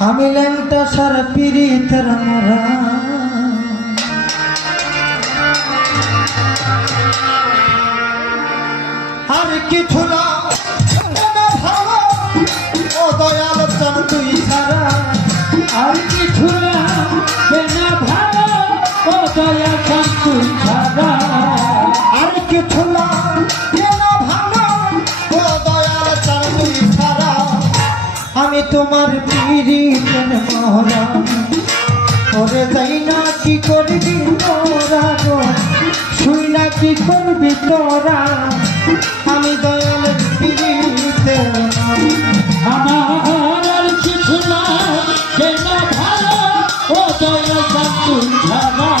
আমি ল্যাংটা সারা পিরিতের মরা আর কিছু না ভালো ও দয়াল চান তুই ছাড়া আর কিছু না ভালো ও দয়া চান তুই ছাড়া আর কিছু না ভালো ও দয়াল চান তুই ছাড়া আমি তোমার পিরিতের মরা ওরে যাই না কি করবি তোরা গো শুই না কি করবি তোরা আমি দয়ালের পিরিতের আমার আর কিছু না ভালো ও দয়া চান তুই ছাড়া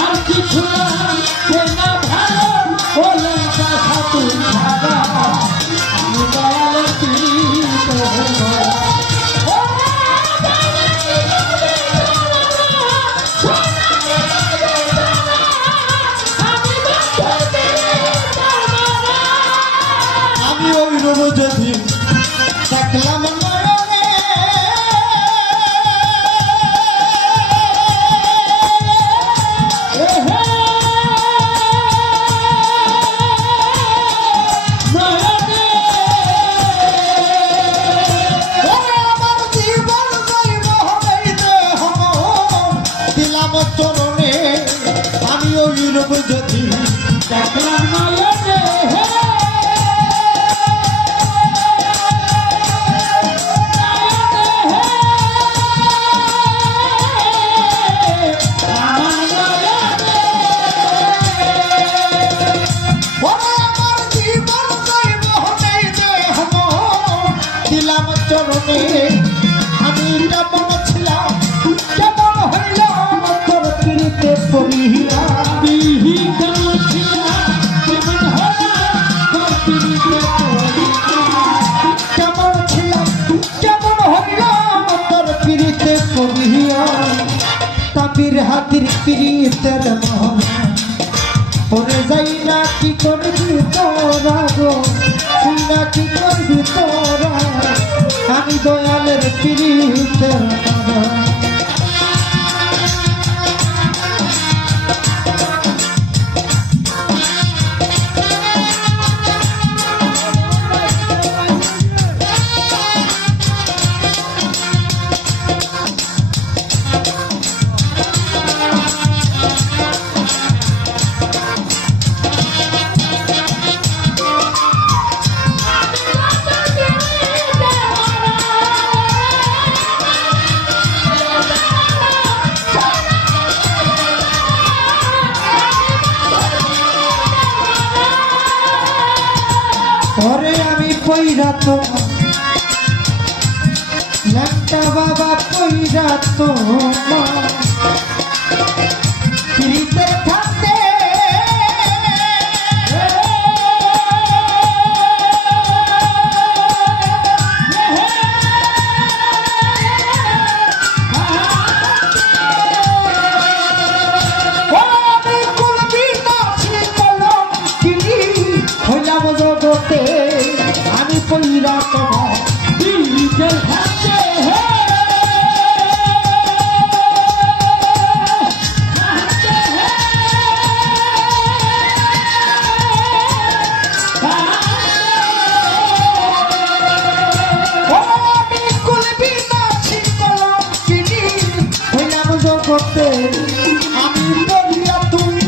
আর কিছু না ভালো ও লঙ্কা তুই ছাড়া আমি দয়ালের পিরিতের যদি দেখলাম নয়নে আমার জীবন দিলাম চরণে আমি ওই রূপ যদি দেখলাম নয়নে আমি কেমন ছিলাম কেমন হইলাম তোর পিড়িতে পড়িয়া কেমন ছিলাম কেমন হলাম তোর পিড়িতে কেমন ছিলাম কেমন হইলাম তোর পিড়িতে পড়িয়া তাবির হাতির পিড়িতের মহলা ওরে যাই না কি করবি তোরা গো তুই না কি করবি তোরা আমি দয়ালের পিরিতের মরা ওরে আমি পইরা তো ল্যাংটা বাবা পইরা তো পিরিতে থাকতে আমি পইরা তোমার পিড়িতে থাকতে আমি বলিয়া তুমি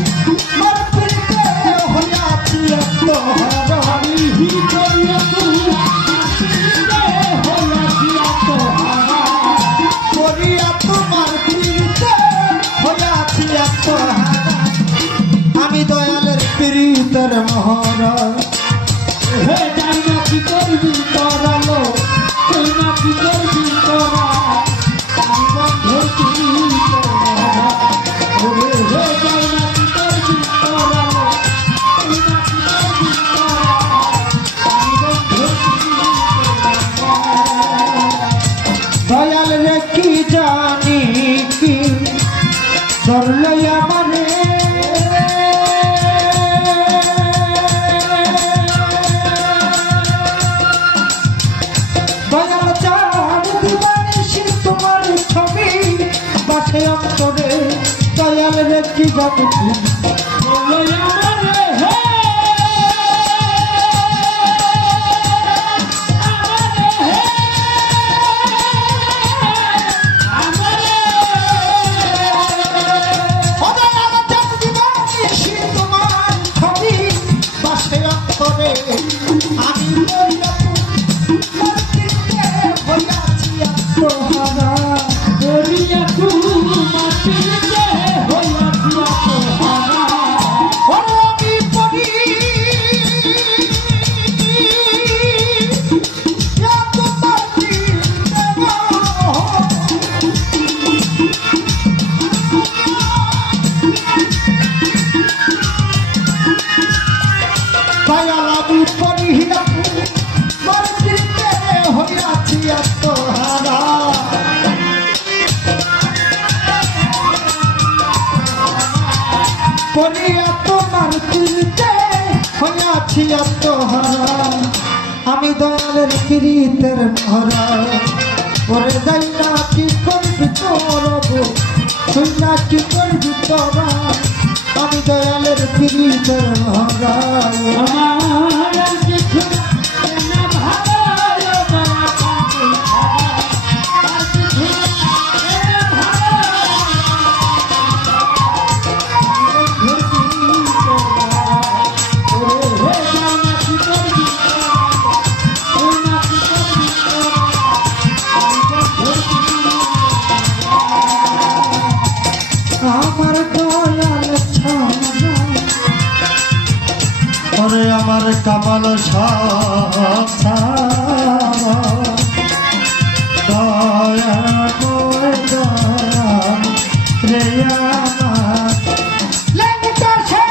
মার পিড়িতে হইয়াছি আমি দয়ালের পিরিতের মহরা হে যাই না কি করবি তোরা লো তুই না কি করবি তোরা আমি বন্ধুর পিরিতের মহরা হে যাই না কি করবি তোরা লো তুই না কি করবি তোরা আমি বন্ধুর পিরিতের মহরা দয়াল রে কি জানি কি ধরল আমারে যাবে তুমি বলো আমারে হে করিয়া তুমি মাটিতে হইয়াছি আত্মহারা পড়িয়া তোমার চিনতে হইয়াছি আত্মহারা আমি দয়ালের কিরিতের মহারা পরে যাই না কি করবি তোর তুই না কি করবি তোরা আমি দয়ালের কিরিতের মহারা আমার কিছু না ভালো দয়া কাছে আর কিছু না আমার দয়াল ছাড়া ওরে আমার কামাল সাছা দয়া দয়া রে আমার লেঙ্গটাছে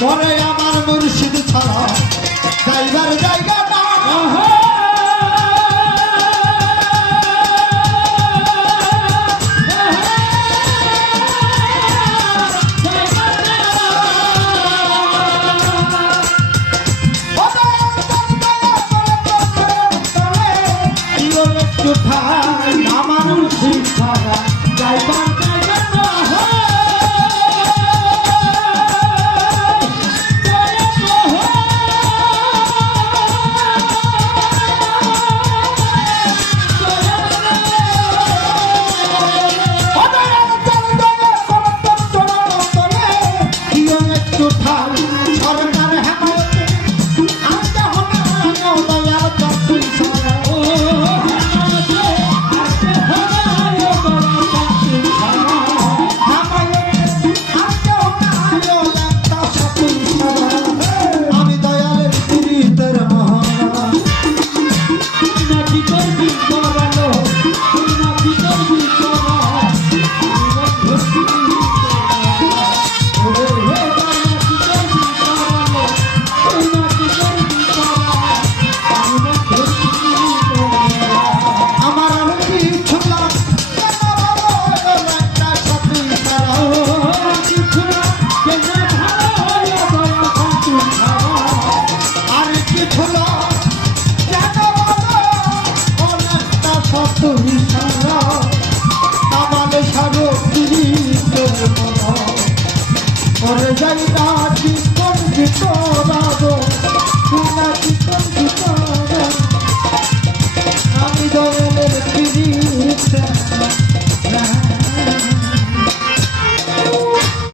পরে আমার মুর্শিদ ছাড়া যাইবার জায়গা না আমার মুর্শিদ ছাড়া যাইবার জায়গা না যাই না কি করবি তোরা গো তুই না কি করবি